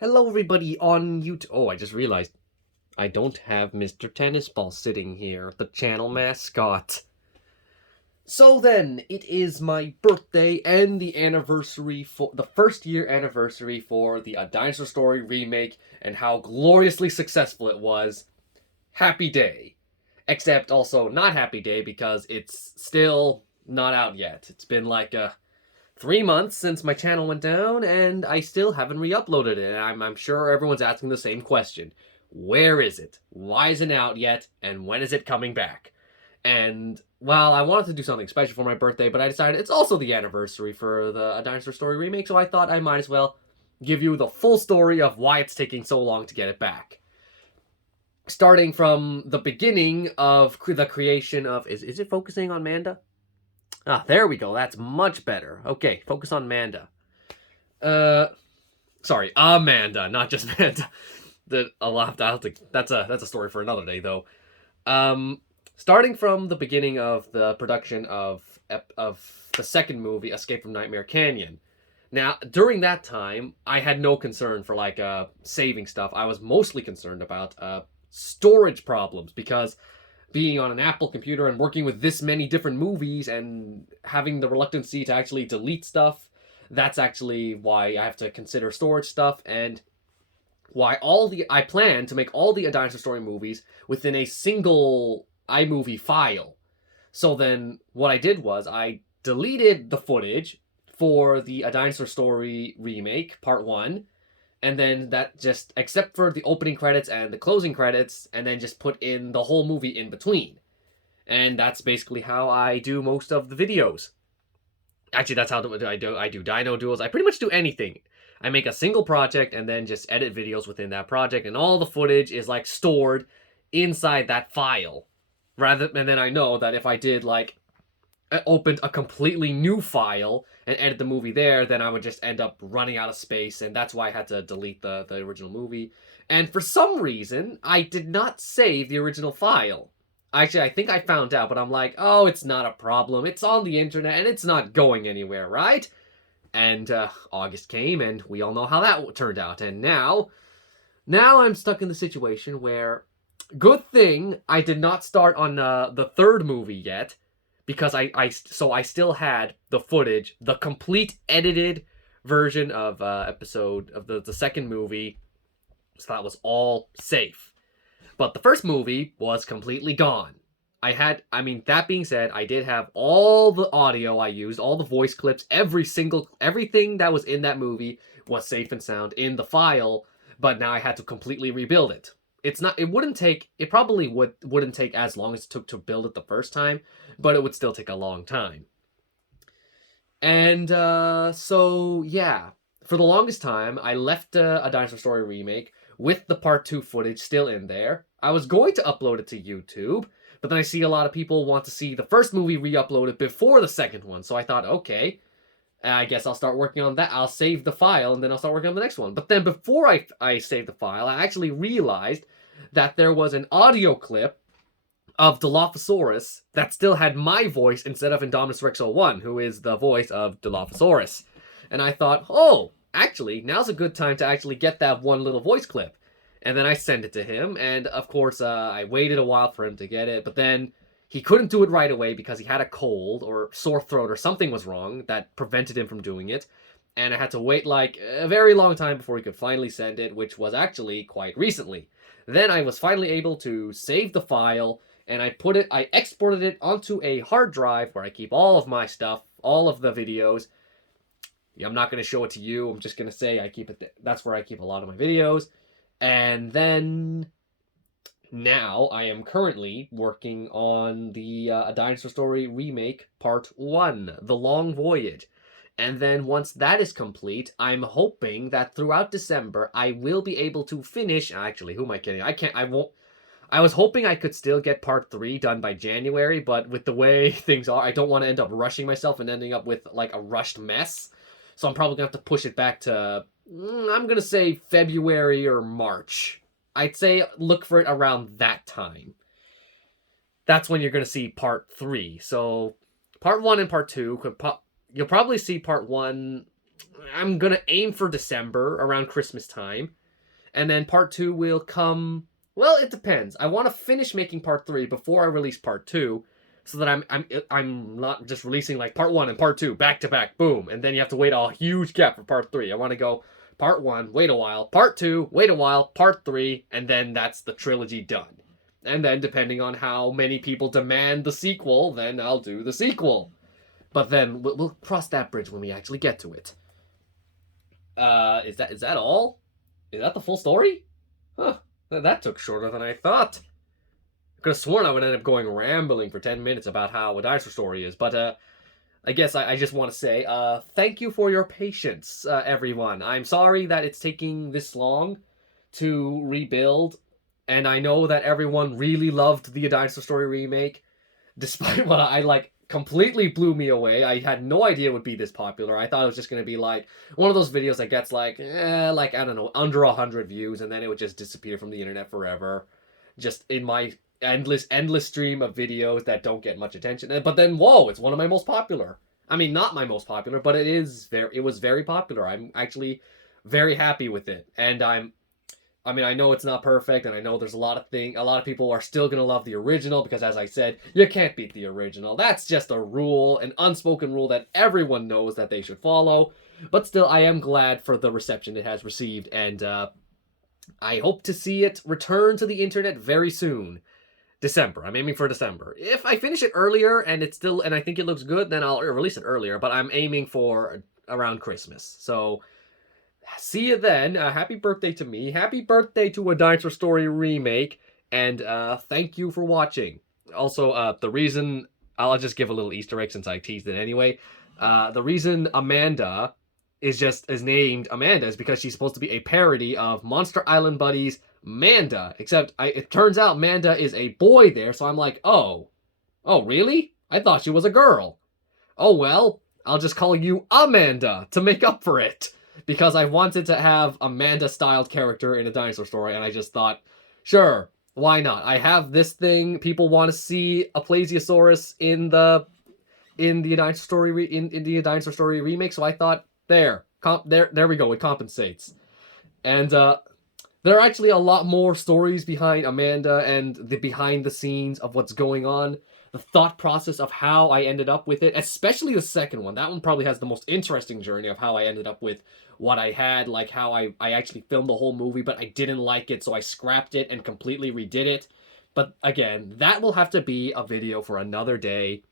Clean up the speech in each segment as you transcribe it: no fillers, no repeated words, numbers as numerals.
Hello, everybody on YouTube. Oh, I just realized I don't have Mr. Tennis Ball sitting here, the channel mascot. So then, it is my birthday and the anniversary for the first year anniversary for the A Dinosaur Story remake and how gloriously successful it was. Happy day. Except also not happy day because it's still not out yet. It's been like 3 months since my channel went down, and I still haven't re-uploaded it. And I'm sure everyone's asking the same question. Where is it? Why isn't it out yet? And when is it coming back? And, well, I wanted to do something special for my birthday, but I decided it's also the anniversary for the A Dinosaur Story remake, so I thought I might as well give you the full story of why it's taking so long to get it back. Starting from the beginning of the creation of... Is it focusing on Manda? Ah, there we go. That's much better. Okay, focus on Manda. Sorry, Amanda, not just Manda. That's a story for another day, though. Starting from the beginning of the production of the second movie, Escape from Nightmare Canyon. Now, during that time, I had no concern for saving stuff. I was mostly concerned about storage problems because being on an Apple computer and working with this many different movies and having the reluctancy to actually delete stuff, that's actually why I have to consider storage stuff and why I plan to make all the A Dinosaur Story movies within a single iMovie file. So then what I did was I deleted the footage for the A Dinosaur Story remake, part 1, and then that just, except for the opening credits and the closing credits, and then just put in the whole movie in between. And that's basically how I do most of the videos. Actually, that's how I do Dino Duels. I pretty much do anything. I make a single project and then just edit videos within that project, and all the footage is stored inside that file. And then I know that if I did opened a completely new file and edit the movie there, then I would just end up running out of space, and that's why I had to delete the original movie. And for some reason, I did not save the original file. Actually, I think I found out, but I'm like, oh, it's not a problem. It's on the internet, and it's not going anywhere, right? And August came, and we all know how that turned out. And now I'm stuck in the situation where, good thing I did not start on the third movie yet, because I still had the footage, the complete edited version of episode of the second movie, so that was all safe. But the first movie was completely gone. That being said, I did have all the audio I used, all the voice clips, everything that was in that movie was safe and sound in the file, but now I had to completely rebuild it. It probably wouldn't take as long as it took to build it the first time, but it would still take a long time. And so yeah, for the longest time, I left A Dinosaur Story remake with the part 2 footage still in there. I was going to upload it to YouTube, but then I see a lot of people want to see the first movie re-uploaded before the second one, so I thought, okay, I guess I'll start working on that. I'll save the file, and then I'll start working on the next one. But then before I saved the file, I actually realized that there was an audio clip of Dilophosaurus that still had my voice instead of Indominus Rex 01, who is the voice of Dilophosaurus. And I thought, oh, actually, now's a good time to actually get that one little voice clip. And then I sent it to him, and of course, I waited a while for him to get it, but then he couldn't do it right away because he had a cold or sore throat or something was wrong that prevented him from doing it. And I had to wait a very long time before he could finally send it, which was actually quite recently. Then I was finally able to save the file, and I exported it onto a hard drive where I keep all of my stuff, all of the videos. I'm not going to show it to you. I'm just going to say that's where I keep a lot of my videos. And then now I am currently working on the A Dinosaur Story remake part 1, The Long Voyage. And then once that is complete, I'm hoping that throughout December I will be able to finish. Actually, who am I kidding? I was hoping I could still get part 3 done by January, but with the way things are, I don't want to end up rushing myself and ending up with a rushed mess. So I'm probably going to have to push it back to, I'm going to say February or March. I'd say look for it around that time. That's when you're going to see part 3. So part 1 and part 2 you'll probably see part 1 I'm gonna aim for December around Christmas time, and then part two will come. Well, it depends. I want to finish making part three before I release part two, so that I'm not just releasing like part one and part two back to back, boom, and then you have to wait a huge gap for part three. I want to go part one, wait a while, part two, wait a while, part three, and then that's the trilogy done. And then depending on how many people demand the sequel, then I'll do the sequel. But then we'll cross that bridge when we actually get to it. Is that all? Is that the full story? Huh. That took shorter than I thought. I could have sworn I would end up going rambling for 10 minutes about how a Dinosaur story is, but I guess I just want to say thank you for your patience, everyone. I'm sorry that it's taking this long to rebuild, and I know that everyone really loved the Dinosaur Story remake, despite what I like completely blew me away. I had no idea it would be this popular. I thought it was just going to be like one of those videos that gets like I don't know, under 100 views, and then it would just disappear from the internet forever. Just in my endless stream of videos that don't get much attention. But then whoa, it's one of my most popular. I mean, not my most popular, but it was very popular. I'm actually very happy with it. And I mean, I know it's not perfect, and I know there's a lot of people are still gonna love the original because, as I said, you can't beat the original. That's just a rule, an unspoken rule that everyone knows that they should follow. But still, I am glad for the reception it has received, and I hope to see it return to the internet very soon. December. I'm aiming for December. If I finish it earlier and I think it looks good, then I'll release it earlier. But I'm aiming for around Christmas. So see you then. Happy birthday to me. Happy birthday to a Dinosaur Story remake. And thank you for watching. Also, the reason I'll just give a little Easter egg since I teased it anyway. The reason Amanda is named Amanda is because she's supposed to be a parody of Monster Island Buddies Manda. Except it turns out Manda is a boy there, so I'm like, oh really? I thought she was a girl. Oh well, I'll just call you Amanda to make up for it because I wanted to have Amanda-styled character in a dinosaur story, and I just thought, sure, why not? I have this thing. People want to see a Plesiosaurus in the dinosaur story in the dinosaur story remake, so I thought, there we go. It compensates, and there are actually a lot more stories behind Amanda and the behind the scenes of what's going on, the thought process of how I ended up with it, especially the second one. That one probably has the most interesting journey of how I ended up with what I had, like how I actually filmed the whole movie, but I didn't like it, so I scrapped it and completely redid it. But again, that will have to be a video for another day.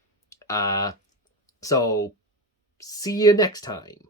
So see you next time.